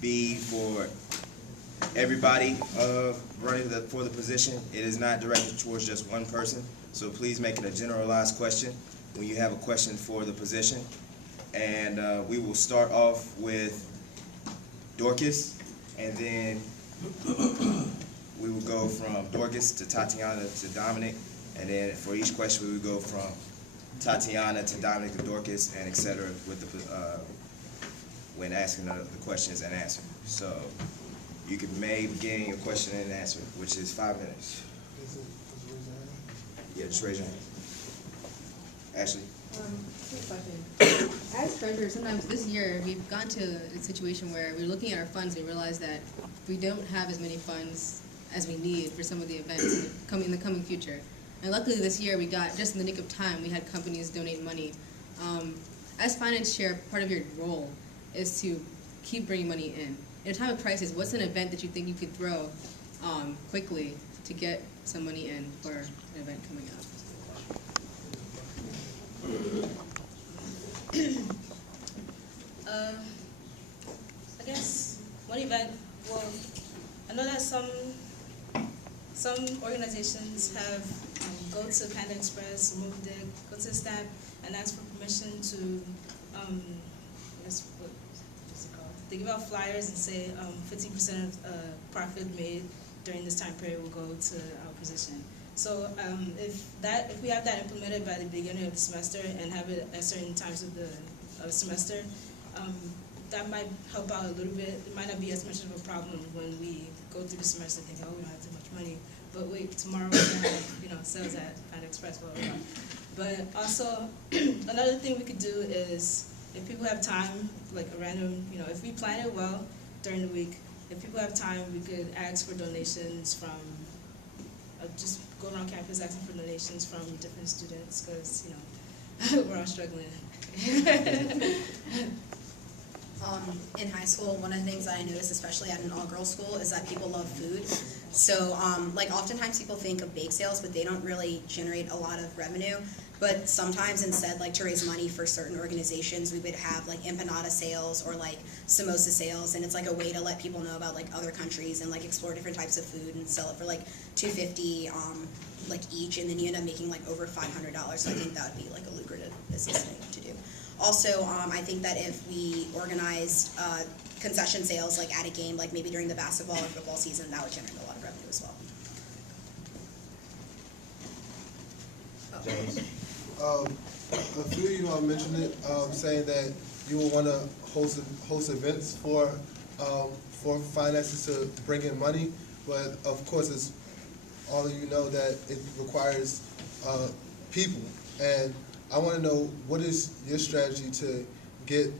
be for everybody running for the position. It is not directed towards just one person, so please make it a generalized question when you have a question for the position. And we will start off with Dorcas, and then we will go from Dorcas to Tatiana to Dominic, and then for each question we will go from Tatiana to Dominic to Dorcas, and etc. with the when asking the questions and answer. So you can begin your question and answer, which is 5 minutes. Yeah, just raise your hand. Ashley. Quick question. As treasurers, sometimes this year we've gotten to a situation where we're looking at our funds and realize that we don't have as many funds as we need for some of the events in the coming future. And luckily this year we got, just in the nick of time, we had companies donate money. As finance chair, part of your role is to keep bringing money in. In a time of crisis, what's an event that you think you could throw quickly to get some money in for an event coming up? I guess one event, well, I know that some organizations have go to Panda Express, Moviedic, go to the staff and ask for permission to, I guess, what's it called? They give out flyers and say 50% of profit made during this time period will go to our position. So if we have that implemented by the beginning of the semester and have it at certain times of the semester, that might help out a little bit. It might not be as much of a problem when we go through the semester thinking, oh, we don't have too much money. But wait, tomorrow we're gonna have sales at Panda Express, blah blah blah. But also another thing we could do is if people have time, like a random, if we plan it well during the week, if people have time, we could ask for donations from. Just go around campus asking for donations from different students because, we're all struggling. In high school, one of the things I noticed, especially at an all-girls school, is that people love food. So, oftentimes people think of bake sales, but they don't really generate a lot of revenue. But sometimes instead, to raise money for certain organizations, we would have empanada sales or samosa sales, and it's a way to let people know about other countries and explore different types of food and sell it for $250 each, and then you end up making over $500. So I think that would be a lucrative business thing to do. Also, I think that if we organized concession sales at a game, maybe during the basketball or football season, that would generate a lot of revenue as well. James. A few of you all mentioned it, saying that you will want to host events for finances to bring in money, but of course, as all of you know, that it requires people. And I want to know, what is your strategy to get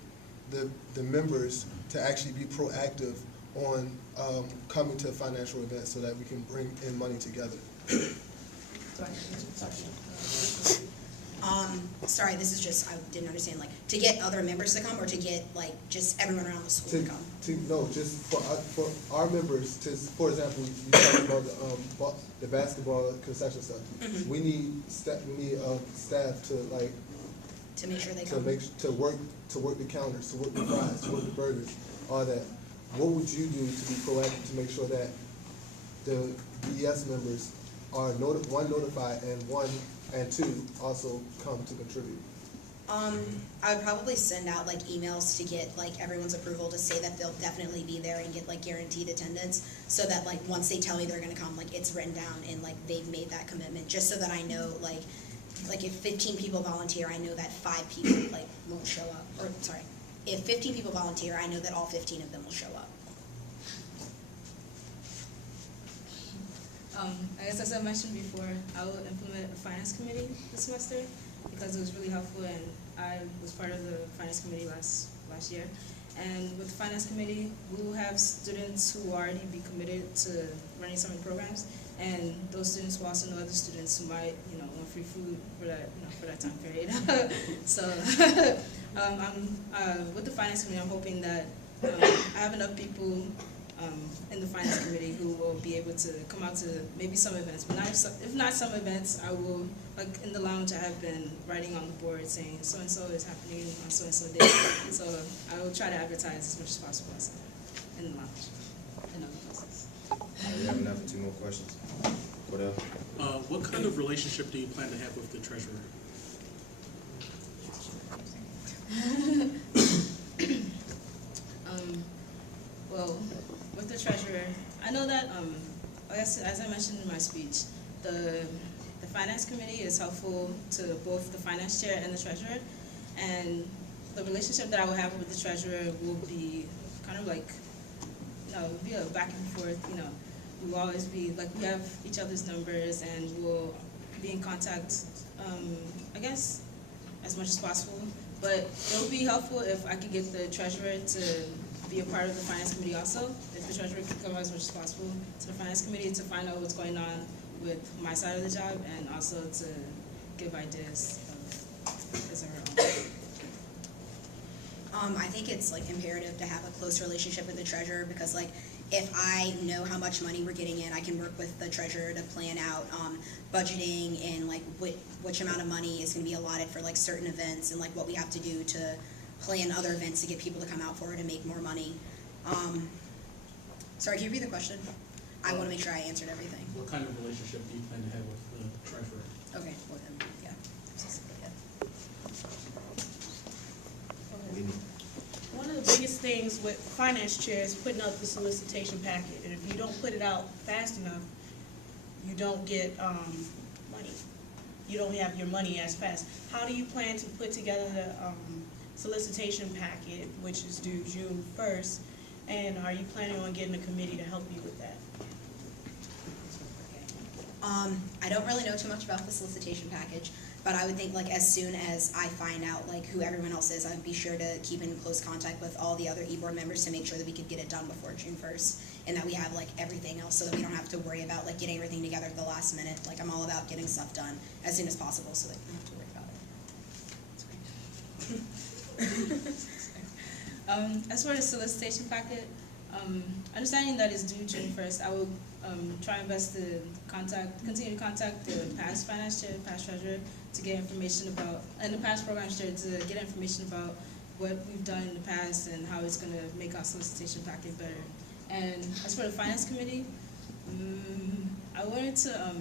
the members to actually be proactive on coming to financial events so that we can bring in money together? Sorry, this is just, I didn't understand, to get other members to come or to get, just everyone around the school to come? No, just for our members, for example, you talked about the basketball concession stuff. Mm-hmm. We need staff to make sure they come. to work the counters, to work the fries, to work the burgers, all that. What would you do to be proactive to make sure that the BES members are notified and two also come to contribute? I would probably send out emails to get everyone's approval to say that they'll definitely be there and get guaranteed attendance, so that once they tell me they're going to come, it's written down and they've made that commitment, just so that I know if 15 people volunteer, I know that 5 people won't show up. Or sorry, if 15 people volunteer, I know that all 15 of them will show up. I guess as I mentioned before, I will implement a finance committee this semester because it was really helpful, and I was part of the finance committee last year. And with the finance committee, we will have students who will already be committed to running summer programs, and those students will also know other students who might, want free food for that, for that time period. So, with the finance committee, I'm hoping that I have enough people in the finance committee who will be able to come out to maybe some events, but if not some events, I will, in the lounge, I have been writing on the board saying so-and-so is happening on so-and-so day. So I will try to advertise as much as possible. in the lounge and other places. We have enough for 2 more questions. What else? What kind of relationship do you plan to have with the treasurer? Well, with the treasurer, I know that, as I mentioned in my speech, the finance committee is helpful to both the finance chair and the treasurer, and the relationship that I will have with the treasurer will be kind of like, it'll be a back and forth, we will always be, like, we have each other's numbers, and we'll be in contact, I guess, as much as possible. But it would be helpful if I could get the treasurer to be a part of the finance committee also, if the treasurer could come as much as possible to the finance committee to find out what's going on with my side of the job, and also to give ideas of his or her own. I think it's like imperative to have a close relationship with the treasurer, because like if I know how much money we're getting in, I can work with the treasurer to plan out budgeting and like which amount of money is going to be allotted for like certain events, and like what we have to do to plan other events to get people to come out for it and make more money. Sorry, can you repeat the question? I want to make sure I answered everything. What kind of relationship do you plan to have with the treasurer? Okay, with him, yeah. Whitney? One of the biggest things with finance chair is putting out the solicitation packet, and if you don't put it out fast enough, you don't get money. You don't have your money as fast. How do you plan to put together the solicitation packet, which is due June 1st, and are you planning on getting a committee to help you with that? I don't really know too much about the solicitation package, but I would think like as soon as I find out like who everyone else is, I'd be sure to keep in close contact with all the other e-board members to make sure that we could get it done before June 1st, and that we have like everything else so that we don't have to worry about like getting everything together at the last minute. Like I'm all about getting stuff done as soon as possible so that you don't have to worry about it. As for the solicitation packet, understanding that it's due June 1st, I will try my best to continue to contact the past finance chair, past treasurer, to get information about, and the past program chair to get information about what we've done in the past and how it's going to make our solicitation packet better. And as for the finance committee, I wanted to,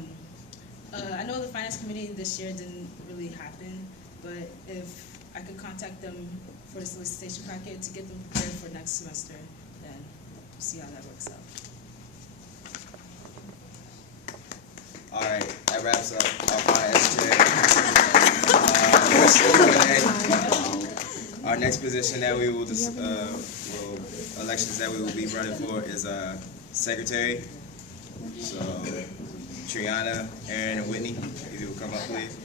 I know the finance committee this year didn't really happen, but if I could contact them for the solicitation packet to get them prepared for next semester, then we'll see how that works out. All right, that wraps up our finance chair. Our next position that we will elections that we will be running for is secretary. So Triana, Aaron, and Whitney, if you will come up, please.